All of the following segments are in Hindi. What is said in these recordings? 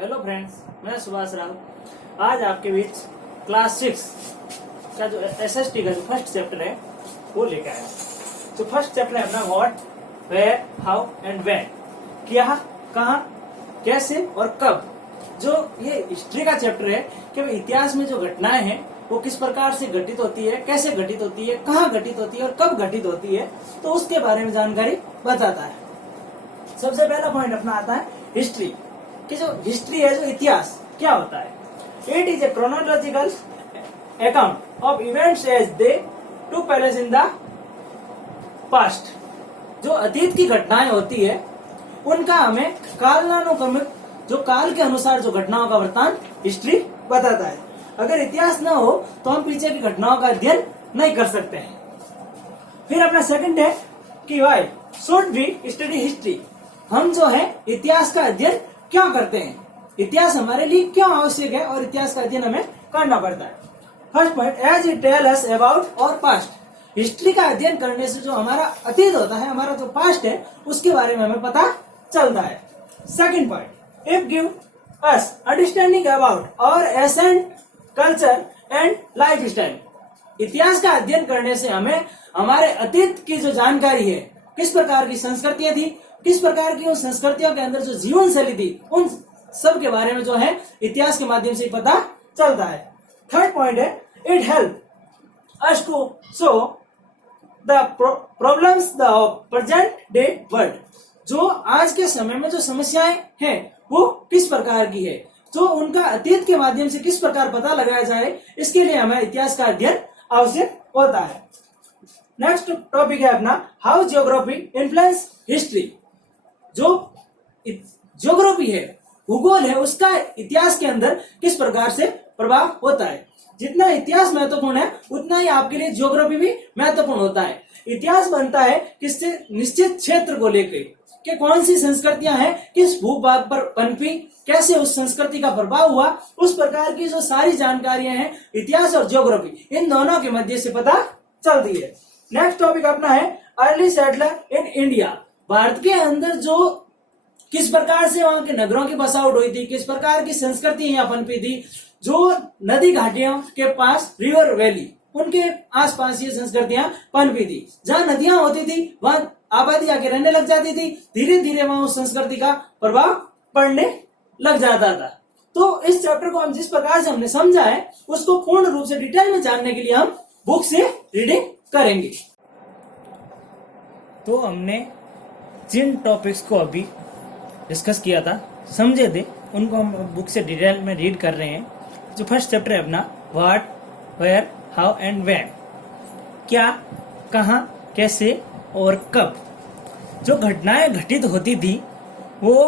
हेलो फ्रेंड्स, मैं सुभाष राव आज आपके बीच क्लास 6 का जो एसएसटी का जो फर्स्ट चैप्टर है वो लेकर आया। जो फर्स्ट चैप्टर है अपना what, where, how and when, क्या, कहाँ, कैसे और कब। जो ये हिस्ट्री का चैप्टर है कि इतिहास में जो घटनाएं हैं वो किस प्रकार से घटित होती है, कैसे घटित होती है, कहाँ घटित होती है और कब घटित होती है, तो उसके बारे में जानकारी बताता है। सबसे पहला पॉइंट अपना आता है हिस्ट्री, कि जो हिस्ट्री है, जो इतिहास क्या होता है। It is a chronological account of events as they to place in the past. जो अतीत की घटनाएं होती है उनका हमें कालानुक्रमिक, जो काल के अनुसार जो घटनाओं का वृत्तांत हिस्ट्री बताता है। अगर इतिहास न हो तो हम पीछे की घटनाओं का अध्ययन नहीं कर सकते हैं। फिर अपना सेकंड है कि why should we study history. हम जो है इतिहास का अध्ययन क्यों करते हैं, इतिहास हमारे लिए क्यों आवश्यक है और इतिहास का अध्ययन हमें करना पड़ता है। First point, as it tell us about our past. History का अध्ययन करने से जो हमारा अतीत होता है, हमारा जो पास्ट है, उसके बारे में हमें पता चलता है। Second point, if give us understanding about our ancient culture and lifestyle. इतिहास का अध्ययन करने से हमें हमारे अतीत की जो जानकारी है, किस प्रकार की संस्कृतियां थी, किस प्रकार की उन संस्कृतियों के अंदर जो जीवन शैली थी, उन सब के बारे में जो है इतिहास के माध्यम से पता चलता है। थर्ड पॉइंट है, it help us to show the problems the present day world. जो आज के समय में जो समस्याएं हैं वो किस प्रकार की है, तो उनका अतीत के माध्यम से किस प्रकार पता लगाया जाए, इसके लिए हमें इतिहास का अध्ययन आवश्यक होता है। नेक्स्ट टॉपिक है अपना हाउ जियोग्राफी इन्फ्लुएंस हिस्ट्री। जो ज्योग्राफी है, भूगोल है, उसका इतिहास के अंदर किस प्रकार से प्रभाव होता है। जितना इतिहास महत्वपूर्ण है उतना ही आपके लिए ज्योग्राफी भी महत्वपूर्ण होता है। इतिहास बनता है किससे, निश्चित क्षेत्र को लेकर कि कौन सी संस्कृतियां हैं, किस भूभाग पर पनपी, कैसे उस संस्कृति का प्रभाव हुआ, उस प्रकार की जो सारी जानकारियां हैं इतिहास और ज्योग्राफी इन दोनों के मध्य से पता चलती है। नेक्स्ट टॉपिक अपना है early settler in India. Bharat के अंदर जो किस प्रकार से वहां के नगरों की बसावट हुई थी, किस प्रकार की संस्कृति यहाँ पनपी थी, जो नदी घाटियों के पास, रिवर वैली, उनके आसपास ये संस्कृतियां पनपी थी। जहां नदियां होती थी वहां आबादी आके रहने लग जाती थी, धीरे धीरे वहां उस संस्कृति का प्रभाव पड़ने लग जाता था। तो इस चैप्टर को हम जिस प्रकार से हमने समझा है उसको पूर्ण रूप से डिटेल में जानने के लिए हम बुक से रीडिंग करेंगे। तो हमने जिन टॉपिक्स को अभी डिस्कस किया था, समझे थे, उनको हम बुक से डिटेल में रीड कर रहे हैं। जो फर्स्ट चैप्टर है अपना what, where, how and when. क्या, कहाँ, कैसे और कब। जो घटनाएं घटित होती थी वो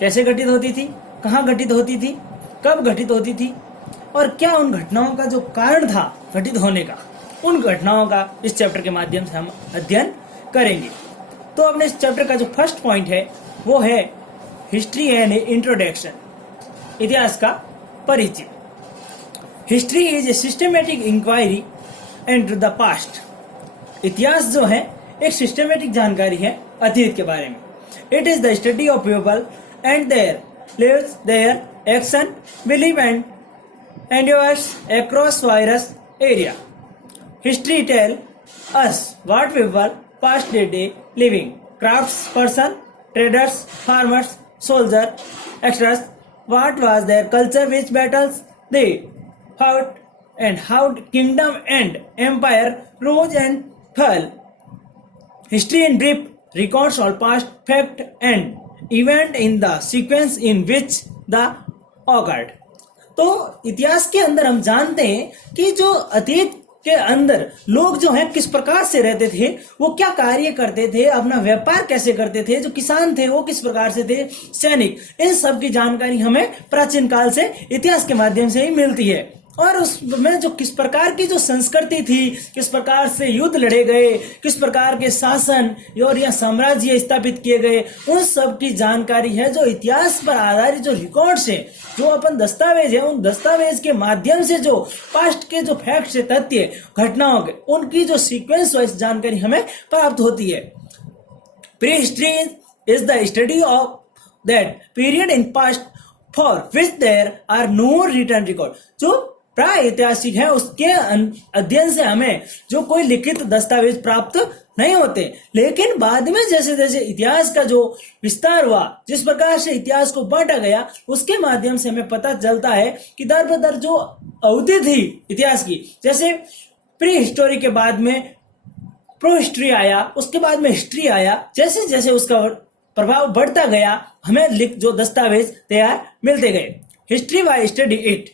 कैसे घटित होती थी, कहाँ घटित होती थी, कब घटित होती थी और क्या उन घटनाओं का जो कारण था घटित होने का, उन घटनाओं का इस चैप्टर के माध्यम से हम अध्ययन करेंगे। तो अपने इस चैप्टर का जो फर्स्ट पॉइंट है वो है हिस्ट्री एंड इंट्रोडक्शन, इतिहास का परिचय। History is a systematic inquiry into the past. इतिहास जो है एक सिस्टमेटिक जानकारी है अतीत के बारे में। It is the study of people and their lives, their action, believe and endeavours across various area. History tell us what people past their day living, crafts person, traders, farmers, soldier, extras, what was their culture, which battles they fought and how kingdom and empire rose and fell. History in brief records all past fact and event in the sequence in which the occurred. तो इतिहास के अंदर हम जानते हैं कि जो अतीत के अंदर लोग जो हैं किस प्रकार से रहते थे, वो क्या कार्य करते थे, अपना व्यापार कैसे करते थे, जो किसान थे वो किस प्रकार से थे, सैनिक, इन सब की जानकारी हमें प्राचीन काल से इतिहास के माध्यम से ही मिलती है। और उसमें जो किस प्रकार की जो संस्कृति थी, किस प्रकार से युद्ध लड़े गए, किस प्रकार के शासन और या साम्राज्य स्थापित किए गए, उन सब की जानकारी है जो इतिहास पर आधारित जो रिकॉर्ड्स है, जो अपन दस्तावेज है, उन दस्तावेज के माध्यम से जो पास्ट के जो फैक्ट्स है, तथ्य, घटनाओं के, उनकी जो सीक्वेंस वाइज जानकारी हमें प्राप्त होती है। Prehistory is the study of that period in past for which there are no written record. जो प्रागैतिहासिक है उसके अध्ययन से हमें जो कोई लिखित दस्तावेज प्राप्त नहीं होते, लेकिन बाद में जैसे जैसे इतिहास का जो विस्तार हुआ, जिस प्रकार से इतिहास को बांटा गया, उसके माध्यम से हमें पता चलता है कि दर बदर जो अवधि थी इतिहास की, जैसे प्री हिस्टोरी के बाद में प्रो हिस्ट्री आया, उसके बाद में हिस्ट्री आया, जैसे जैसे उसका प्रभाव बढ़ता गया हमें लिख जो दस्तावेज तैयार मिलते गए। History why study it.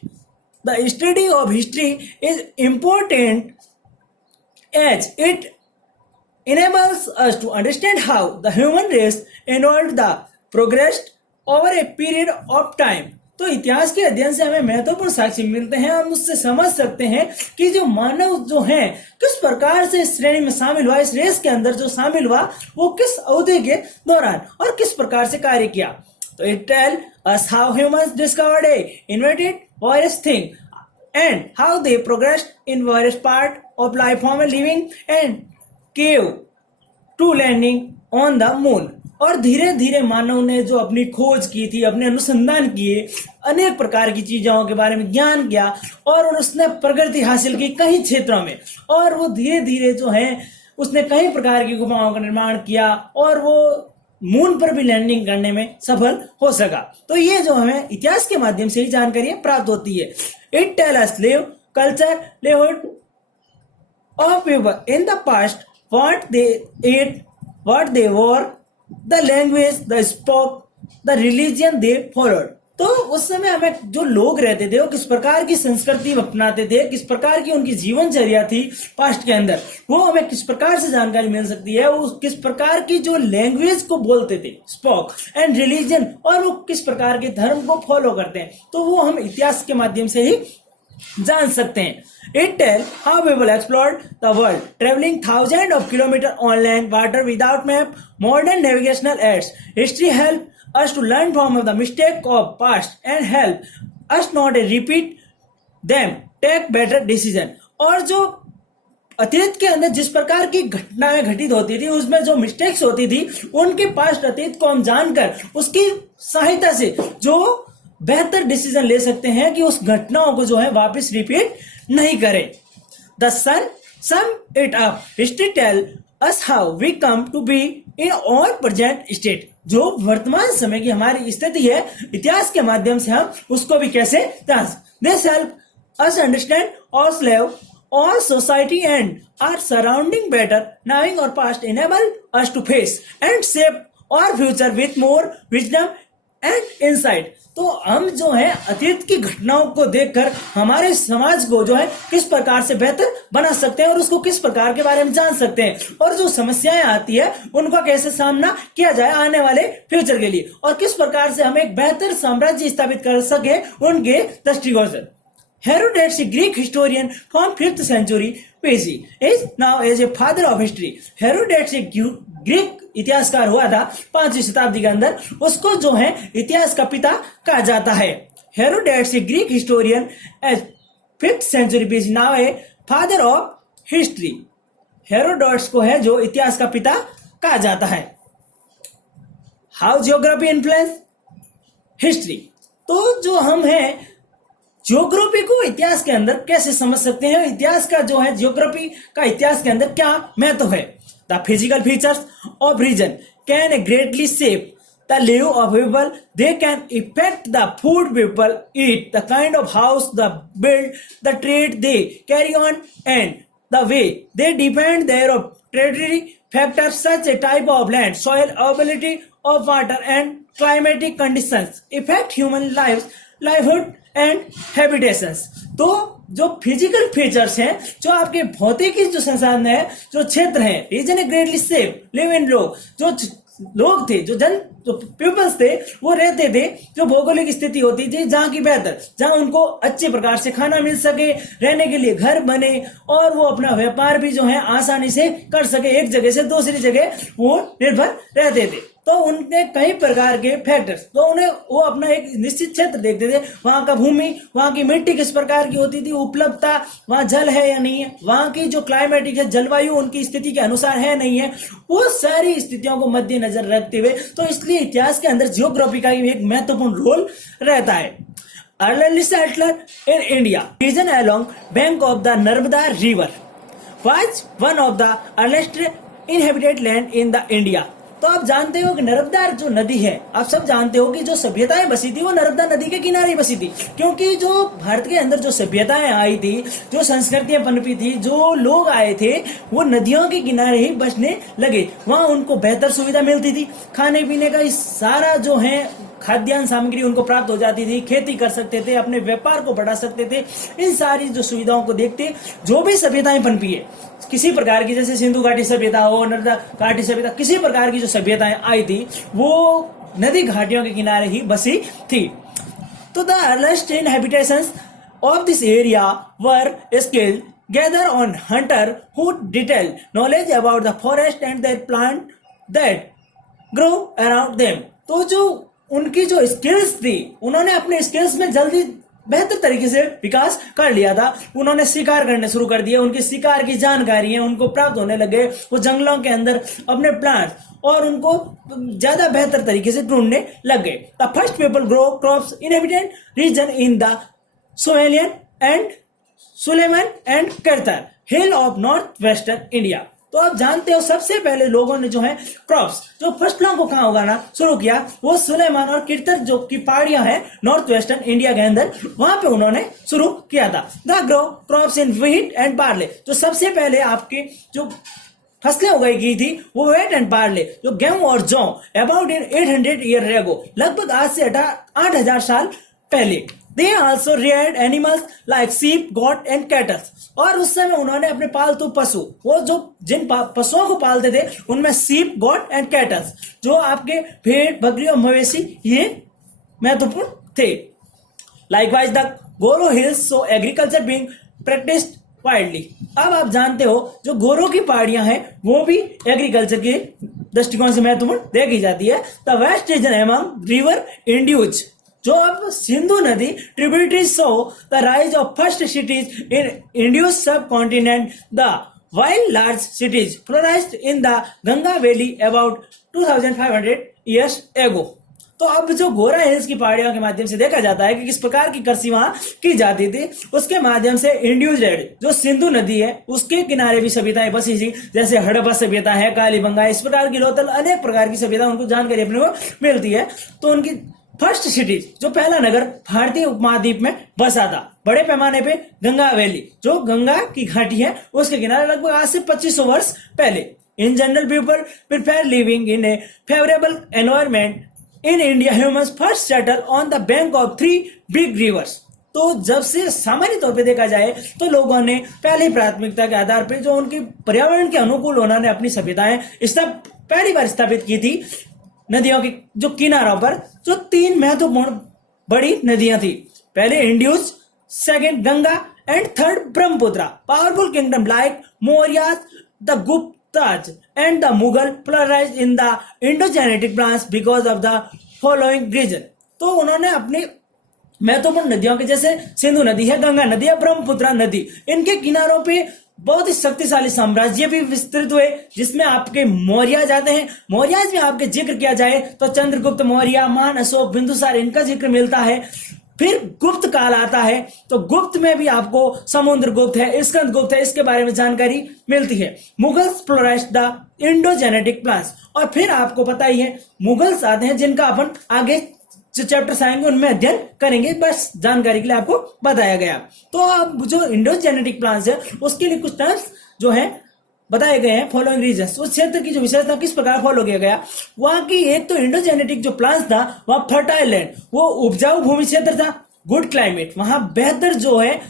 The study of history is important as it enables us to understand how the human race evolved the progressed over a period of time। तो इतिहास के अध्ययन से हमें महत्वपूर्ण साक्ष्य मिलते हैं, हम उससे समझ सकते हैं कि जो मानव जो है किस प्रकार से इस श्रेणी में शामिल हुआ, इस रेस के अंदर जो शामिल हुआ वो किस अवधि के दौरान और किस प्रकार से कार्य किया। तो it tell us how humans discovered a invented various thing and how they progressed in various part of life from a living and cave to landing on the moon. और धीरे धीरे मानव ने जो अपनी खोज की थी, अपने अनुसंधान किए, अनेक प्रकार की चीजों के बारे में ज्ञान किया और उसने प्रगति हासिल की कई क्षेत्रों में, और वो धीरे धीरे जो है उसने कई प्रकार की गुफाओं का निर्माण किया और वो मून पर भी लैंडिंग करने में सफल हो सका। तो ये जो हमें इतिहास के माध्यम से ही जानकारी प्राप्त होती है। It tell us live culture livelihood of people in the past, what they ate, what they wore, the language they spoke, the religion they followed। तो उस समय हमें जो लोग रहते थे वो किस प्रकार की संस्कृति अपनाते थे, किस प्रकार की उनकी जीवनचर्या थी पास्ट के अंदर, वो हमें किस प्रकार से जानकारी मिल सकती है। वो किस प्रकार की जो लैंग्वेज को बोलते थे, स्पोक, एंड रिलीजन, और वो किस प्रकार के धर्म को फॉलो करते हैं, तो वो हम इतिहास के माध्यम से ही जान सकते हैं। It tells how people explored the world, traveling thousands of kilometers on land, water, without map, modern navigational aids. History helps us to learn from the mistakes of past and help us not to repeat them, take better decision। और जो अतीत के अंदर जिस प्रकार की घटनाएं घटित होती थी, उसमें जो मिस्टेक्स होती थी, उनके पास्ट अतीत को हम जानकर उसकी सहायता से जो बेहतर डिसीजन ले सकते हैं कि उस घटनाओं को जो है वापस रिपीट नहीं करें। The sun sum it up, history tell us how we come to be in all present state. जो वर्तमान समय की हमारी स्थिति है, इतिहास के माध्यम से हम उसको भी कैसे जान। This help us understand ourselves our society and our surrounding better, knowing our past enable us to face and shape our future with more wisdom and insight. तो हम जो है अतीत की घटनाओं को देखकर हमारे समाज को जो है किस प्रकार से बेहतर बना सकते हैं और उसको किस प्रकार के बारे में जान सकते हैं, और जो समस्याएं आती है उनका कैसे सामना किया जाए आने वाले फ्यूचर के लिए, और किस प्रकार से हम एक बेहतर साम्राज्य स्थापित कर सके उनके दृष्टिकोण से। Herodotus, a Greek historian from 5th century BC, is now as a father of history। हेरोडेटस एक ग्रीक इतिहासकार हुआ था 5वीं शताब्दी के अंदर, उसको जो है इतिहास का पिता कहा जाता है। हेरोडेटस, a Greek historian as 5th century BC, now a father of history। Herodotus को है जो इतिहास का पिता कहा जाता है। How geography influence history. तो जो हम हैं ज्योग्राफी को इतिहास के अंदर कैसे समझ सकते हैं, इतिहास का जो है ज्योग्राफी का इतिहास के अंदर क्या महत्व है। The physical features of region can greatly shape the live of people, they can affect the food people eat, the kind of house the build, the trade they carry on and the way they depend their of territory factors such a type of land, soil, availability of water and climatic conditions affect human livelihood and habitations. तो जो फिजिकल फीचर्स हैं, जो आपके भौतिक जो संसाधन है, जो क्षेत्र है, region greatly shape live in लोग, जो लोग थे, जो पीपल्स थे, वो रहते थे जो भौगोलिक स्थिति होती थी जहाँ की बेहतर, जहाँ उनको अच्छे प्रकार से खाना मिल सके, रहने के लिए घर बने, और वो अपना व्यापार भी जो है आसानी से कर सके, एक जगह से दूसरी जगह वो निर्भर रहते थे। तो उनके कई प्रकार के फैक्टर्स, तो उन्हें वो अपना एक निश्चित क्षेत्र देखते थे, वहां का भूमि, वहां की मिट्टी किस प्रकार की होती थी, उपलब्धता, वहां जल है या नहीं है, वहां की जो क्लाइमेटिक है जलवायु उनकी स्थिति के अनुसार है नहीं है, वो सारी स्थितियों को मद्देनजर रखते हुए, तो इसलिए इतिहास के अंदर जियोग्राफी का एक महत्वपूर्ण रोल रहता है। Early settler in India, region along bank of the Narmada River, was one of the earliest inhabited land in the India। तो आप जानते हो कि नर्मदा जो नदी है, आप सब जानते हो कि जो सभ्यताएं बसी थी वो नर्मदा नदी के किनारे बसी थी, क्योंकि जो भारत के अंदर जो सभ्यताएं आई थी, जो संस्कृतियां पनपी थी, जो लोग आए थे, वो नदियों के किनारे ही बसने लगे। वहां उनको बेहतर सुविधा मिलती थी, खाने पीने का सारा जो है खाद्यान्न सामग्री उनको प्राप्त हो जाती थी, खेती कर सकते थे, अपने व्यापार को बढ़ा सकते थे। इन सारी जो सुविधाओं को देखते जो भी सभ्यताएं पनपी है किसी प्रकार की, जैसे सिंधु घाटी सभ्यता हो, नर्मदा घाटी सभ्यता, किसी प्रकार की जो सभ्यताएं आई थी वो नदी घाटियों के किनारे ही बसी थी। तो the earliest inhabitants of this area were skilled gather on hunter who detail knowledge about the forest and their plant that grow around them। तो जो उनकी जो स्किल्स थी, उन्होंने अपने स्किल्स में जल्दी बेहतर तरीके से विकास कर लिया था। उन्होंने शिकार करने शुरू कर दिए, उनकी शिकार की जानकारी है उनको प्राप्त होने लगे, वो जंगलों के अंदर अपने प्लांट और उनको ज्यादा बेहतर तरीके से ढूंढने लग गए। The first people grow crops inhabited region in the सोहेलियन and Sulaiman and Kirthar hill of north western India. तो आप जानते हो सबसे पहले लोगों ने जो है क्रॉप्स, जो फसलों को कहाँ उगाना शुरू किया, वो सुलेमान और किरतर जो की पहाड़ियां हैं नॉर्थ वेस्टर्न इंडिया के अंदर, वहां पे उन्होंने शुरू किया था। The grow crops in wheat and barley, जो सबसे पहले आपके जो फसलें उगाई गई थी वो व्हीट एंड बार्ले, जो गेहूं और जौ, अबाउट इन 800 ईयर एगो, लगभग आज से 8000 साल पहले। They also reared animals like sheep, goat and cattle। और उस समय उन्होंने अपने पालतू पशु, वो जो जिन पशुओं को पालते थे उनमें sheep, goat and cattle, जो आपके भेड़, बकरी और मवेशी, ये महत्वपूर्ण थे। Likewise the Goro Hills so agriculture being practiced widely। अब आप जानते हो जो गोरो की पहाड़ियां हैं वो भी एग्रीकल्चर के दृष्टिकोण से महत्वपूर्ण देखी जाती है। The west region among river Indus, जो अब सिंधु नदी tributaries so the rise of first cities in Indus subcontinent, the while large cities flourished in the Ganga Valley about 2500 years ago। तो अब जो गोरा हिल्स की पहाड़ियों के माध्यम से देखा जाता है कि किस प्रकार की कृषि वहां की जाती थी, उसके माध्यम से इंड्यूज रेड जो सिंधु नदी है उसके किनारे भी सभ्यताएं बसी थी, जैसे हड़प्पा सभ्यता है, कालीबंगा, इस प्रकार की लोथल अनेक प्रकार की सभ्यता उनको जानकारी अपने को मिलती है। तो उनकी फर्स्ट सिटीज, जो पहला नगर भारतीय उपमहाद्वीप में बसा था बड़े पैमाने पे, गंगा वैली, जो गंगा की घाटी है उसके किनारे, लगभग आज से 2500 वर्ष पहले। In general people prefer living in A favourable environment in India, humans first settle on the bank of 3 big reverse. तो जब से सामान्य तौर पे देखा जाए तो लोगों ने पहली प्राथमिकता के आधार पे जो उनकी पर्यावरण के अनुकूल उन्होंने अपनी सभ्यताएं पहली बार स्थापित की थी नदियों के जो किनारों पर, जो 3 महत्वपूर्ण बड़ी नदियां थी, पहले Indus, second Ganga and third Brahmaputra. Powerful kingdom like Maurya, the Guptas and the Mughal flourish in the Indo Gangetic branch because of the following reason. तो उन्होंने अपनी महत्वपूर्ण नदियों के, जैसे सिंधु नदी है, गंगा नदी है, ब्रह्मपुत्र नदी, इनके किनारों पे बहुत ही शक्तिशाली साम्राज्य भी विस्तृत हुए, जिसमें आपके मौर्य जाते हैं। मौर्य में आपके जिक्र किया जाए तो चंद्रगुप्त मौर्य, महान अशोक, बिंदुसार, इनका जिक्र मिलता है। फिर गुप्त काल आता है तो गुप्त में भी आपको समुद्रगुप्त है, स्कंदगुप्त है, इसके बारे में जानकारी मिलती है। मुगल्स फ्लोराइज्ड द इंडोजेनेटिक प्लांट्स, और फिर आपको पता ही है मुगल्स आते हैं जिनका अपन आगे जो चैप्टर्स आएंगे उनमें अध्ययन करेंगे, बस जानकारी के लिए आपको बताया गया। तो अब जो इंडोजेनेटिक प्लांट्स है उसके लिए कुछ टर्म्स जो है बताए गए हैं, फॉलोइंग रीजन्स, उस क्षेत्र की जो विशेषता किस प्रकार फॉलो किया गया। वहां की एक तो इंडोजेनेटिक जो प्लांट्स था वहां फर्टाइल लैंड, वो उपजाऊ भूमि क्षेत्र था, गुड क्लाइमेट, वहां बेहतर जो है,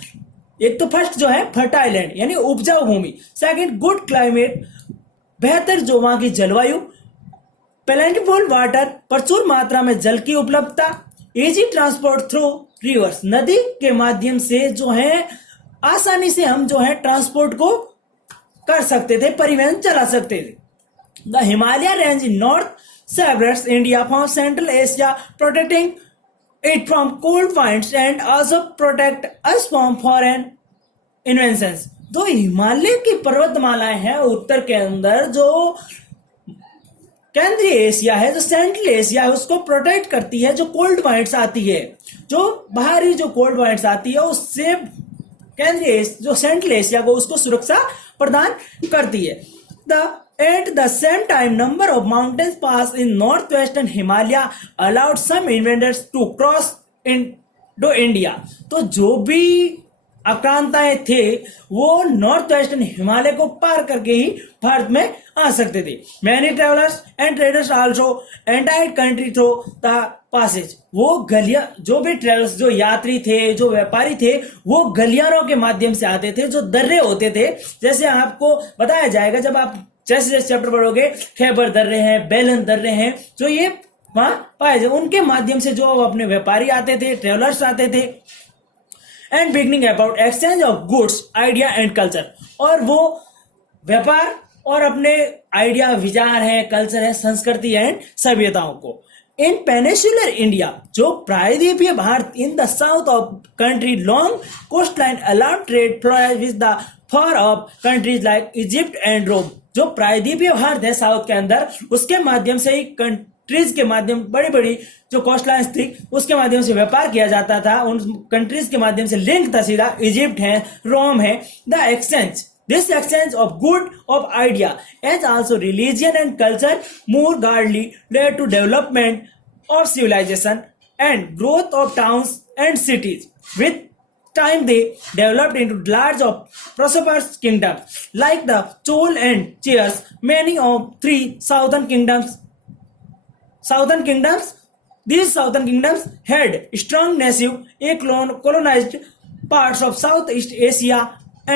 एक तो फर्स्ट जो है फर्टाइल लैंड यानी उपजाऊ भूमि, सेकंड गुड क्लाइमेट, बेहतर जो वहां की जलवायु, प्लेंटीफुल वाटर, प्रचुर मात्रा में जल की उपलब्धता, इजी ट्रांसपोर्ट थ्रू रिवर्स, नदी के माध्यम से जो है आसानी से हम जो है ट्रांसपोर्ट को कर सकते थे, परिवहन चला सकते थे। The Himalaya range in north separates India from Central Asia, protecting it from cold winds and also protect us from foreign inventions. तो हिमालय की पर्वतमालाएं हैं उत्तर के अंदर जो केंद्रीय एशिया है, जो सेंट्रल एशिया है, उसको प्रोटेक्ट करती है। जो कोल्ड वाइंड्स आती है, जो बाहरी जो कोल्ड वाइंड्स आती है, उससे केंद्रीय जो सेंट्रल एशिया को उसको सुरक्षा प्रदान करती है। At the same time, number of mountains pass in northwestern Himalaya allowed some invaders to cross into India. तो जो भी आक्रांताएं थे वो नॉर्थ वेस्टर्न हिमालय को पार करके ही भारत में आ सकते थे। Many travellers and traders also entire country through the passage. वो गलियां, जो भी ट्रेवलर्स, जो यात्री थे, जो व्यापारी थे, वो गलियारों के माध्यम से आते थे, जो दर्रे होते थे। जैसे आपको बताया जाएगा जब आप जैसे जैसे चैप्टर पढ़ोगे, खैबर दर्रे हैं, बेलन दर्रे हैं, जो ये वहां पाए जाए, उनके माध्यम से जो अपने व्यापारी आते थे, ट्रेवलर्स आते थे। And beginning about exchange of goods, idea and culture. और वो व्यापार और अपने आइडिया, विचार है, कल्चर है, संस्कृति एंड सभ्यताओं को। इन पेनिसुलर इंडिया, जो प्रायद्वीपीय Bharat, in the south of country long coastline allowed trade with the far of countries like Egypt and Rome. जो प्रायद्वीपीय भारत है साउथ के अंदर, उसके माध्यम से ही कंट्रीज के माध्यम, बड़ी बड़ी जो कोस्ट लाइन्स थी उसके माध्यम से व्यापार किया जाता था। उन कंट्रीज के माध्यम से लिंक था सीधा, इजिप्ट है, रोम है। The exchange, this exchange of good of idea as also religion and culture more broadly led to development of civilization and growth of towns and cities. With time they developed into large of prosperous kingdoms like the Chol and Cheras. Many of three southern kingdoms, these southern kingdoms had strong native colonized parts of Southeast Asia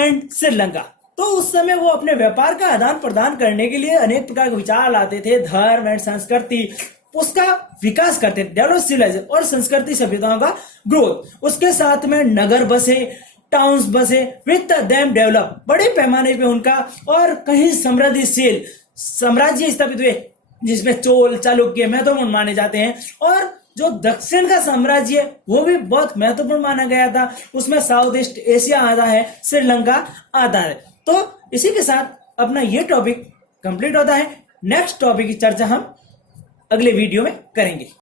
and Sri-Lanka. तो उस समय वो अपने व्यापार का आदान प्रदान करने के लिए अनेक प्रकार के विचार लाते थे, धर्म एंड संस्कृति उसका विकास करते थे, डेवलप सिविलाइजेशन और संस्कृति सभ्यताओं का ग्रोथ। उसके साथ में नगर बसे, टाउन्स बसे, विद देम डेवलप, बड़े पैमाने पे उनका, और कहीं समृद्धिशील साम्राज्य स्थापित हुए जिसमें चोल, चालुक्य महत्वपूर्ण माने जाते हैं। और जो दक्षिण का साम्राज्य वो भी बहुत महत्वपूर्ण माना गया था, उसमें साउथ ईस्ट एशिया आता है, श्रीलंका आता है। तो इसी के साथ अपना ये टॉपिक कंप्लीट होता है। नेक्स्ट टॉपिक की चर्चा हम अगले वीडियो में करेंगे।